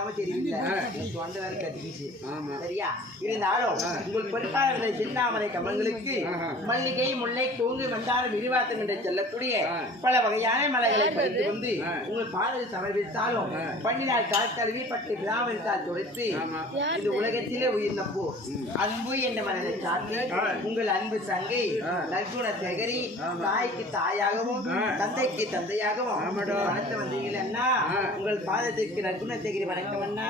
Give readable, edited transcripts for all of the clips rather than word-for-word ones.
காரணமும் தெரியல. தொண்டை வேற கட்டிக்கிச்சு. சரியா? இருந்தாலும் உங்கள் பொறுப்பாளர் சின்னாமரை கமலங்களுக்கு மல்லிகை, முல்லை, தூங்கு, மந்தாரம், விரிவாத்தம் என்று சொல்லக்கூடிய பல வகையான மலைகளை பறித்து வந்து உங்கள் பாதையில் சமர்ப்பித்தாலும் பண்ணினால் கால் கழுவி பட்டு கிராமத்தால் துடைத்து இந்த உலகத்திலே உயிர் நம்பு அன்பு என்ற மனதை சார்ந்து உங்கள் அன்பு தங்கை லகுண சேகரி தாய்க்கு தாயாகவும் தந்தைக்கு தந்தையாகவும் வணக்க வந்தீர்கள் அண்ணா. உங்கள் பாதத்திற்கு லகுண சேகரி வணக்கம் அண்ணா.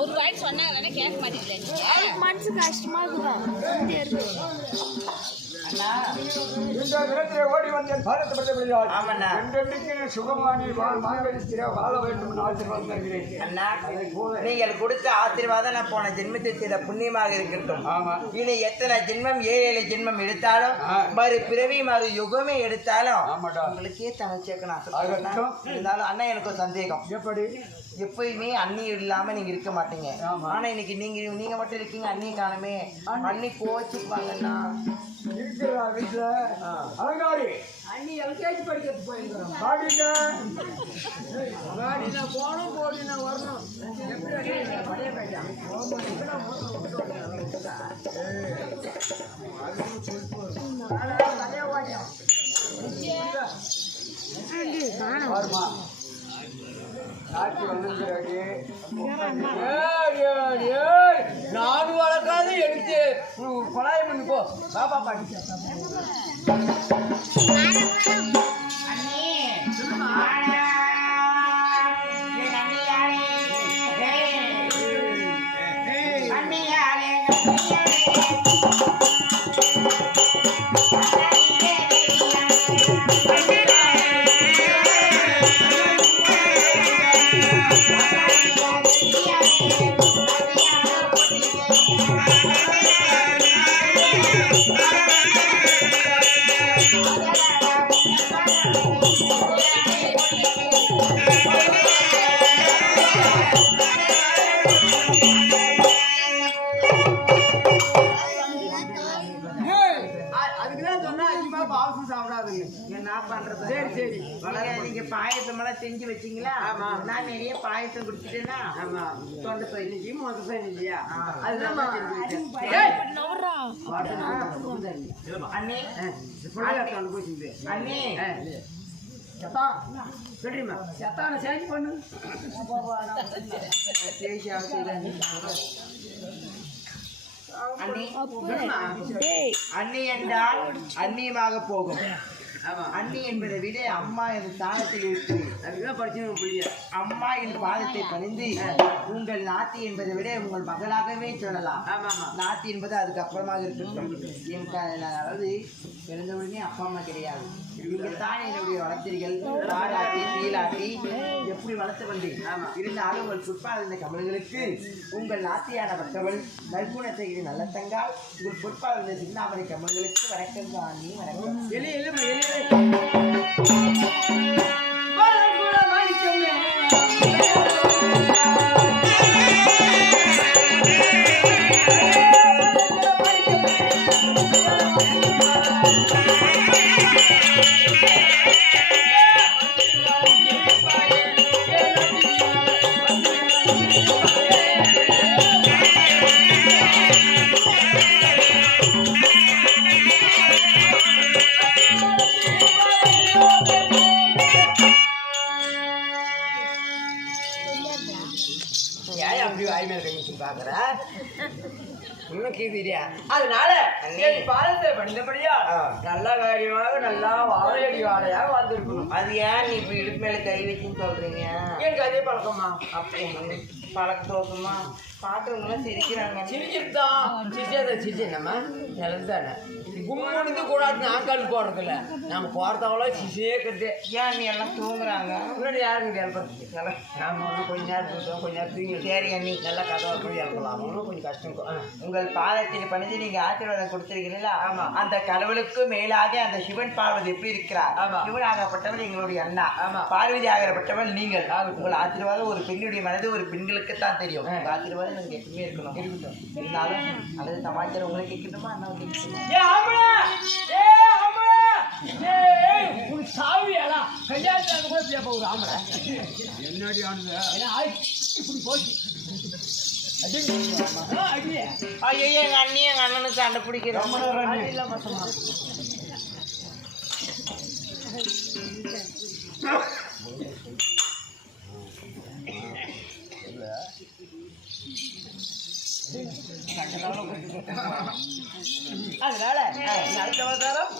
ஒரு வாய்ஸ் சொன்னா கேட்க மாட்டேங்குது. மனசு கஷ்டமா இருக்குதான். ஓடி வந்தேன் சுகமானி வாழ வேண்டும் ஆசீர்வாதம் தருகிறேன். அண்ணா, நீங்கள் கொடுத்த ஆசீர்வாதம் நான் போன ஜென்மத்தை செய்த புண்ணியமாக இருக்கட்டும். இனி எத்தனை ஜென்மம் 7 ஜென்மம் எடுத்தாலும் மறு பிறவி மறு யுகமே எடுத்தாலும் உங்களுக்கே தலை சேர்க்கணும். இருந்தாலும் அண்ணா எனக்கு ஒரு சந்தேகம். எப்படி எப்பயுமே அண்ணி இல்லாம நீங்க இருக்க மாட்டீங்க. ஆனா இன்னைக்கு நீங்க மட்டும் இருக்கீங்க, அண்ணி காணமே. அண்ணி கோச்சுக்குவாங்கண்ணா. இருக்கிறா வீட்டுல அலங்காரி அண்ணி எல்கேஜி படிக்கிறது போயிருக்கிறோம். பாடினா போனோம், போடினா வரணும். வருமா நான் வளர்க்காது எடுத்து கொலாய் பண்ணி போ. பாப்பா பாட்டி நீங்க பாயசம் எல்லாம் செஞ்சு வச்சீங்களா? நான் நிறைய பாயசம் குடிச்சிட்டேன்னா தொண்டை போயிருந்துச்சு, மொத்த போயிருந்துச்சியா? அண்ணே அண்ணே சொல்றீமா சத்தான சேஞ்ச் பண்ணு. அண்ணி அண்ணி என்றால் அந்நியமாக போகும். அண்ணி என்பதை விட அம்மா என்ற தானத்தில் இருக்கிறேன். அம்மா என் பாதத்தை பணிந்து உங்கள் நாத்தி என்பதை விட உங்கள் மகளாகவே சொல்லலாம். நாத்தி என்பது அதுக்கு அப்புறமாக இருக்கட்டும். அதாவது பிறந்த உடனே அப்பா அம்மா கிடையாது. நீங்கள் தான் என்னுடைய வளர்த்தீர்கள். பாராட்டி நீலாட்டி எப்படி வளர்த்து வந்தீங்க. இருந்தாலும் உங்கள் பொற்பாத கமல்களுக்கு உங்கள் நாத்தியான பட்டவள் நற்குணத்தை நல்ல தங்கால் உங்கள் பொற்பாத சின்னாமரை கமல்களுக்கு வணக்கம் அண்ணி வணக்கம். அதனால பாதத்தை படிந்தபடியா நல்ல காரியமாக நல்லா வாழையடி வாழையாக வந்திருக்கணும். அது ஏன் நீ இப்ப இடுப்பு மேல கை வச்சுன்னு சொல்றீங்க? எனக்கு அதே பழக்கமா? அப்படி பழக்க தோக்கமா பாட்டுலாம் சிரிக்கிறாங்க. சிரிச்சிருந்தான் சிரிச்சா நம்ம நிலந்தானே கும்பிட்டு கூடாது. ஆக்கால் போடுறதில்ல நம்ம போறதவளோ சிசியே கட்டு. ஏன் நீ எல்லாம் தூங்குறாங்க? முன்னாடி யாருங்க எழுப்புறது? நாம ஒன்றும் கொஞ்ச நேரம் தூங்குறோம், கொஞ்ச நேரம் தூங்கி. சரி அண்ணி நல்லா கதை போய் எழுப்பலாம். ஒன்றும் கொஞ்சம் கஷ்டம். உங்கள் பாதத்தில் பணிந்து நீங்க ஆசீர்வாதம் கொடுத்திருக்கிறீங்களா? ஆமா. அந்த கடவுளுக்கு மேலாக அந்த சிவன் பார்வதி எப்படி இருக்கிறார்? ஆமா. சிவன் ஆகப்பட்டவள் எங்களுடைய அண்ணா. ஆமா. பார்வதி ஆகப்பட்டவள் நீங்கள். உங்கள் ஆசீர்வாதம் ஒரு பெண்ணுடைய மனது ஒரு பெண்களுக்கு தான் தெரியும். உங்க ஆசீர்வாதம் எனக்கு எப்பவுமே இருக்கணும். இருந்தாலும் அல்லது சமாச்சாரம் உங்களுக்கு கேட்கணுமா அண்ணா கேட்கணுமா? சாவியாடா கையாட்டு கூட பேப்ப ஒரு ஆம்பளை என்னடி ஆனது இப்படி போச்சு. ஐயோ எங்க அண்ணி எங்க அண்ணனுக்கு சண்டை பிடிக்கிறோம். அதனால அடுத்த வாரம்